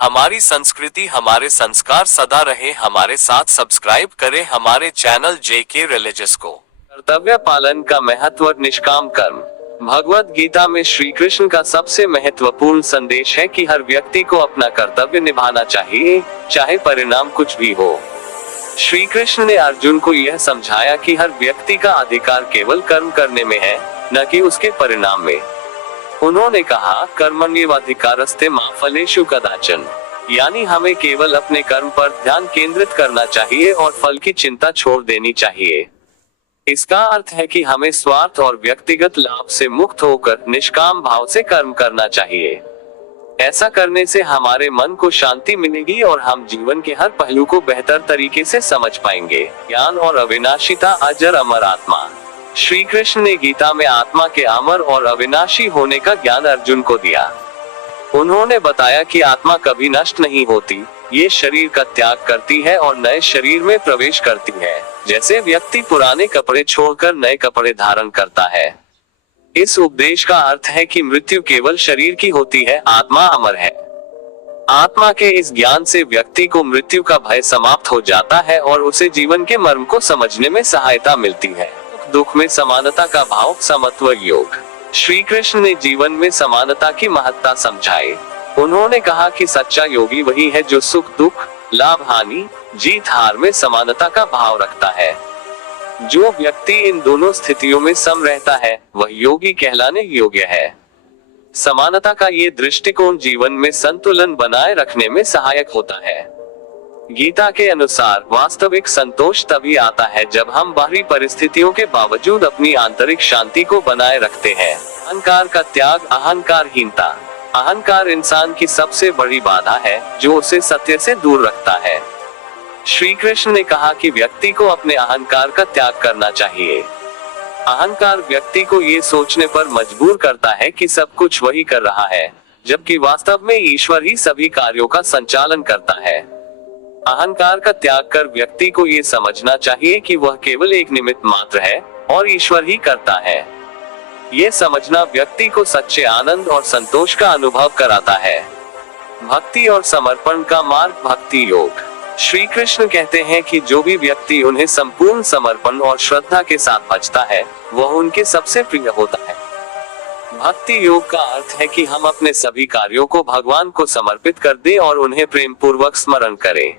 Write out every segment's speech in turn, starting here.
हमारी संस्कृति, हमारे संस्कार सदा रहे हमारे साथ। सब्सक्राइब करें हमारे चैनल जेके रिलीजियस को। कर्तव्य पालन का महत्व। निष्काम कर्म। भगवद गीता में श्री कृष्ण का सबसे महत्वपूर्ण संदेश है कि हर व्यक्ति को अपना कर्तव्य निभाना चाहिए, चाहे परिणाम कुछ भी हो। श्री कृष्ण ने अर्जुन को यह समझाया कि हर व्यक्ति का अधिकार केवल कर्म करने में है, न कि उसके परिणाम में। उन्होंने कहा, कर्मण्येवाधिकारस्ते मा फलेषु कदाचन, यानी हमें केवल अपने कर्म पर ध्यान केंद्रित करना चाहिए और फल की चिंता छोड़ देनी चाहिए। इसका अर्थ है कि हमें स्वार्थ और व्यक्तिगत लाभ से मुक्त होकर निष्काम भाव से कर्म करना चाहिए। ऐसा करने से हमारे मन को शांति मिलेगी और हम जीवन के हर पहलू को बेहतर तरीके से समझ पाएंगे। ज्ञान और अविनाशिता। अजर अमर आत्मा। श्री कृष्ण ने गीता में आत्मा के अमर और अविनाशी होने का ज्ञान अर्जुन को दिया। उन्होंने बताया कि आत्मा कभी नष्ट नहीं होती, ये शरीर का त्याग करती है और नए शरीर में प्रवेश करती है, जैसे व्यक्ति पुराने कपड़े छोड़कर नए कपड़े धारण करता है। इस उपदेश का अर्थ है कि मृत्यु केवल शरीर की होती है, आत्मा अमर है। आत्मा के इस ज्ञान से व्यक्ति को मृत्यु का भय समाप्त हो जाता है और उसे जीवन के मर्म को समझने में सहायता मिलती है। दुख में समानता का भाव। समत्व योग। श्री कृष्ण ने जीवन में समानता की महत्ता समझाई। उन्होंने कहा कि सच्चा योगी वही है जो सुख दुख, लाभ हानि, जीत हार में समानता का भाव रखता है। जो व्यक्ति इन दोनों स्थितियों में सम रहता है, वह योगी कहलाने योग्य है। समानता का ये दृष्टिकोण जीवन में संतुलन बनाए रखने में सहायक होता है। गीता के अनुसार वास्तविक संतोष तभी आता है जब हम बाहरी परिस्थितियों के बावजूद अपनी आंतरिक शांति को बनाए रखते हैं। अहंकार का त्याग। अहंकारहीनता। अहंकार इंसान की सबसे बड़ी बाधा है, जो उसे सत्य से दूर रखता है। श्री कृष्ण ने कहा कि व्यक्ति को अपने अहंकार का त्याग करना चाहिए। अहंकार व्यक्ति को ये सोचने पर मजबूर करता है कि सब कुछ वही कर रहा है, जबकि वास्तव में ईश्वर ही सभी कार्यों का संचालन करता है। अहंकार का त्याग कर व्यक्ति को ये समझना चाहिए कि वह केवल एक निमित्त मात्र है और ईश्वर ही करता है। ये समझना व्यक्ति को सच्चे आनंद और संतोष का अनुभव कराता है। भक्ति और समर्पण का मार्ग। भक्ति योग। श्री कृष्ण कहते हैं कि जो भी व्यक्ति उन्हें संपूर्ण समर्पण और श्रद्धा के साथ भजता है, वह उनके सबसे प्रिय होता है। भक्ति योग का अर्थ है कि हम अपने सभी कार्यों को भगवान को समर्पित कर दें और उन्हें प्रेम पूर्वक स्मरण करें।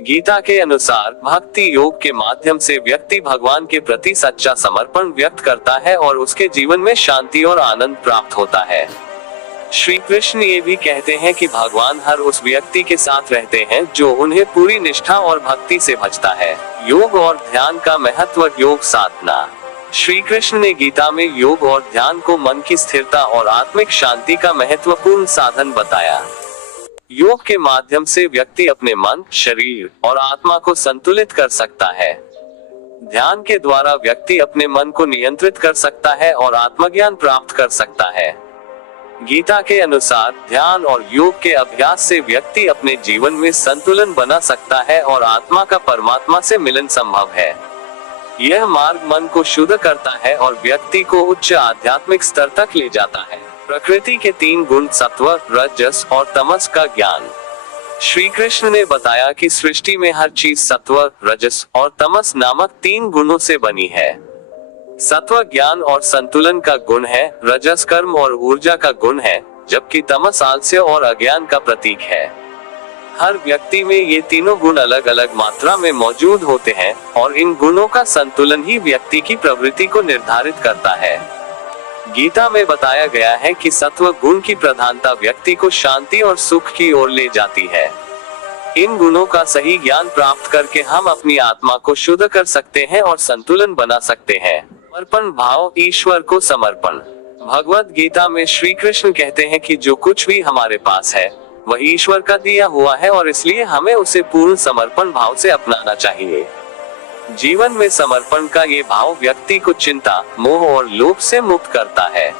गीता के अनुसार भक्ति योग के माध्यम से व्यक्ति भगवान के प्रति सच्चा समर्पण व्यक्त करता है और उसके जीवन में शांति और आनंद प्राप्त होता है। श्री कृष्ण ये भी कहते हैं कि भगवान हर उस व्यक्ति के साथ रहते हैं जो उन्हें पूरी निष्ठा और भक्ति से भजता है। योग और ध्यान का महत्व। योग साधना। श्री कृष्ण ने गीता में योग और ध्यान को मन की स्थिरता और आत्मिक शांति का महत्वपूर्ण साधन बताया। योग के माध्यम से व्यक्ति अपने मन, शरीर और आत्मा को संतुलित कर सकता है। ध्यान के द्वारा व्यक्ति अपने मन को नियंत्रित कर सकता है और आत्मज्ञान प्राप्त कर सकता है। गीता के अनुसार ध्यान और योग के अभ्यास से व्यक्ति अपने जीवन में संतुलन बना सकता है और आत्मा का परमात्मा से मिलन संभव है। यह मार्ग मन को शुद्ध करता है और व्यक्ति को उच्च आध्यात्मिक स्तर तक ले जाता है। प्रकृति के 3 गुण। सत्व, रजस और तमस का ज्ञान। श्री कृष्ण ने बताया कि सृष्टि में हर चीज सत्व, रजस और तमस नामक 3 गुणों से बनी है। सत्व ज्ञान और संतुलन का गुण है, रजस कर्म और ऊर्जा का गुण है, जबकि तमस आलस्य और अज्ञान का प्रतीक है। हर व्यक्ति में ये तीनों गुण अलग अलग मात्रा में मौजूद होते हैं और इन गुणों का संतुलन ही व्यक्ति की प्रवृत्ति को निर्धारित करता है। गीता में बताया गया है कि सत्व गुण की प्रधानता व्यक्ति को शांति और सुख की ओर ले जाती है। इन गुणों का सही ज्ञान प्राप्त करके हम अपनी आत्मा को शुद्ध कर सकते हैं और संतुलन बना सकते हैं। समर्पण भाव। ईश्वर को समर्पण। भगवद गीता में श्री कृष्ण कहते हैं कि जो कुछ भी हमारे पास है, वह ईश्वर का दिया हुआ है और इसलिए हमें उसे पूर्ण समर्पण भाव से अपनाना चाहिए। जीवन में समर्पण का ये भाव व्यक्ति को चिंता, मोह और लोभ से मुक्त करता है।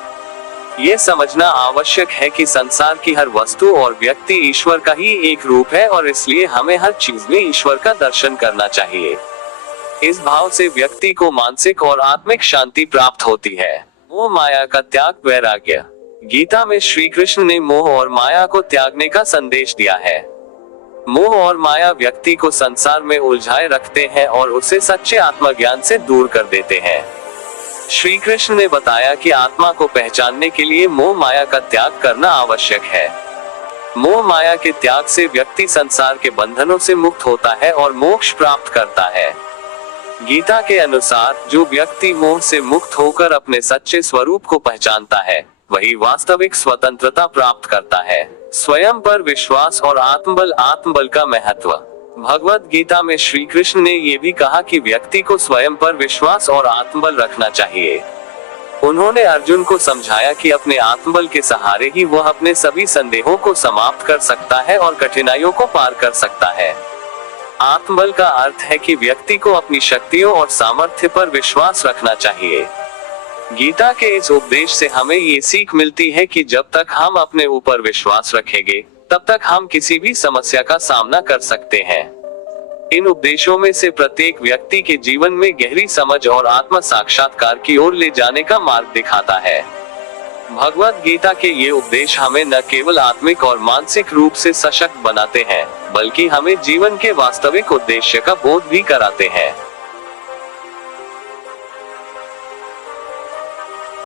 ये समझना आवश्यक है कि संसार की हर वस्तु और व्यक्ति ईश्वर का ही एक रूप है और इसलिए हमें हर चीज में ईश्वर का दर्शन करना चाहिए। इस भाव से व्यक्ति को मानसिक और आत्मिक शांति प्राप्त होती है। मोह माया का त्याग। वैराग्य। गीता में श्री कृष्ण ने मोह और माया को त्यागने का संदेश दिया है। मोह और माया व्यक्ति को संसार में उलझाए रखते हैं और उसे सच्चे आत्मज्ञान से दूर कर देते हैं। श्री कृष्ण ने बताया कि आत्मा को पहचानने के लिए मोह माया का त्याग करना आवश्यक है। मोह माया के त्याग से व्यक्ति संसार के बंधनों से मुक्त होता है और मोक्ष प्राप्त करता है। गीता के अनुसार जो व्यक्ति मोह से मुक्त होकर अपने सच्चे स्वरूप को पहचानता है, वही वास्तविक स्वतंत्रता प्राप्त करता है। स्वयं पर विश्वास और आत्मबल का महत्व। भगवद गीता में श्री कृष्ण ने ये भी कहा कि व्यक्ति को स्वयं पर विश्वास और आत्मबल रखना चाहिए। उन्होंने अर्जुन को समझाया कि अपने आत्मबल के सहारे ही वह अपने सभी संदेहों को समाप्त कर सकता है और कठिनाइयों को पार कर सकता है। आत्मबल का अर्थ है कि व्यक्ति को अपनी शक्तियों और सामर्थ्य पर विश्वास रखना चाहिए। गीता के इस उपदेश से हमें ये सीख मिलती है कि जब तक हम अपने ऊपर विश्वास रखेंगे, तब तक हम किसी भी समस्या का सामना कर सकते हैं। इन उपदेशों में से प्रत्येक व्यक्ति के जीवन में गहरी समझ और आत्म साक्षात्कार की ओर ले जाने का मार्ग दिखाता है। भगवद गीता के ये उपदेश हमें न केवल आत्मिक और मानसिक रूप से सशक्त बनाते हैं, बल्कि हमें जीवन के वास्तविक उद्देश्य का बोध भी कराते हैं।